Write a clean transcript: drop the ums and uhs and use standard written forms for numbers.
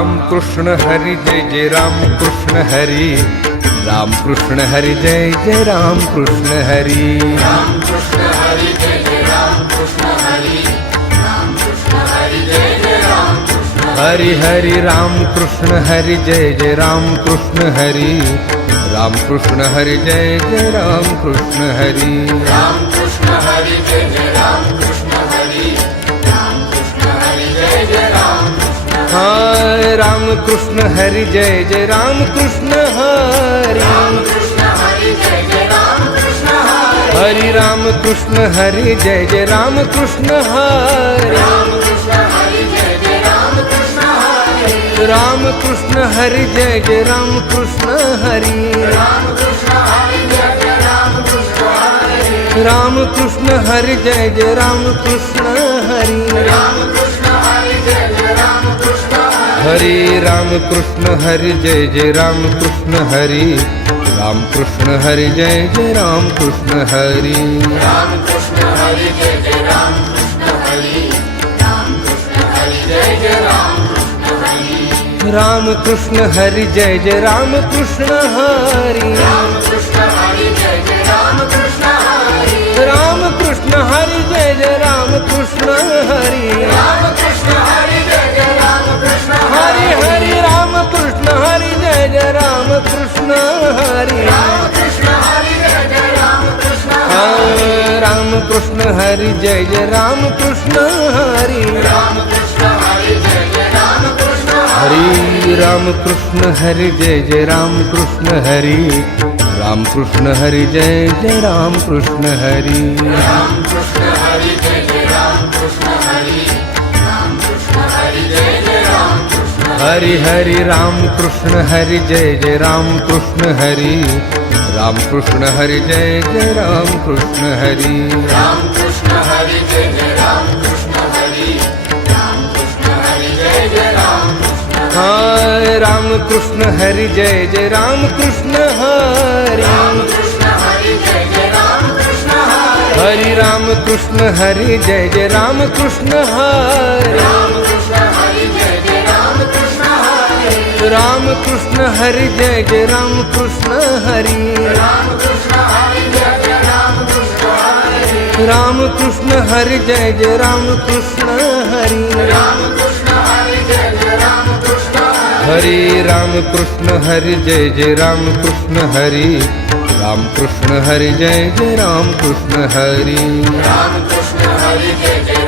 राम कृष्ण हरि जय जय राम कृष्ण हरि राम कृष्ण हरि जय जय राम कृष्ण हरि राम कृष्ण हरि जय जय राम कृष्ण हरि राम कृष्ण हरि जय जय राम कृष्ण हरि हरि राम कृष्ण हरि जय जय राम कृष्ण हरि राम कृष्ण हरि जय जय राम कृष्ण हरि राम कृष्ण हरि जय जय राम कृष्ण हरि राम कृष्ण हरि जय जय राम कृष्ण हाय राम कृष्ण हरि जय जय राम कृष्ण हरि राम कृष्ण हरि जय जय राम कृष्ण हरि हरि राम कृष्ण हरि जय जय राम कृष्ण हरि राम कृष्ण हरि जय जय राम कृष्ण हरि राम कृष्ण हरि जय जय राम कृष्ण हरि राम कृष्ण हरि जय जय राम कृष्ण हरि राम कृष्ण हरि जय जय राम कृष्ण हरि राम कृष्ण हरि जय जय राम कृष्ण हरि राम कृष्ण हरि जय जय राम कृष्ण हरि राम कृष्ण हरि जय जय राम कृष्ण हरि राम कृष्ण हरि जय जय राम कृष्ण हरि राम कृष्ण हरि जय जय राम कृष्ण हरि राम कृष्ण हरि जय जय राम कृष्ण हरि राम कृष्ण हरि जय जय राम कृष्ण हरि राम कृष्ण हरि जय जय राम कृष्ण हरि राम कृष्ण हरि जय जय राम कृष्ण हरि हरि राम कृष्ण हरि जय जय राम कृष्ण हरि राम कृष्ण हरि जय जय राम कृष्ण राम कृष्ण हरि जय जय राम कृष्ण हरि राम कृष्ण हरि जय जय राम कृष्ण हरि राम कृष्ण हरि जय जय राम कृष्ण हरि राम कृष्ण हरि जय जय राम कृष्ण हरि राम कृष्ण हरि जय जय राम कृष्ण हरि राम कृष्ण हरि जय जय राम कृष्ण हरि हरि राम कृष्ण हरि जय जय राम कृष्ण हरि राम कृष्ण हरि जय जय राम कृष्ण हरि राम कृष्ण हरि जय जय राम कृष्ण हरि राम कृष्ण हरि जय जय राम कृष्ण हाय राम कृष्ण हरि जय जय राम कृष्ण हरि राम कृष्ण हरि जय जय राम कृष्ण हरि हरि राम कृष्ण हरि जय जय राम कृष्ण हरि राम कृष्ण हरि जय जय राम कृष्ण हरि राम कृष्ण हरि जय जय राम कृष्ण हरि राम कृष्ण हरि जय जय राम कृष्ण हरि राम कृष्ण हरि जय जय राम कृष्ण हरि राम कृष्ण हरि जय जय राम कृष्ण हरि राम कृष्ण हरि जय जय राम कृष्ण हरि राम कृष्ण हरि जय जय राम कृष्ण हरि राम कृष्ण हरि जय जय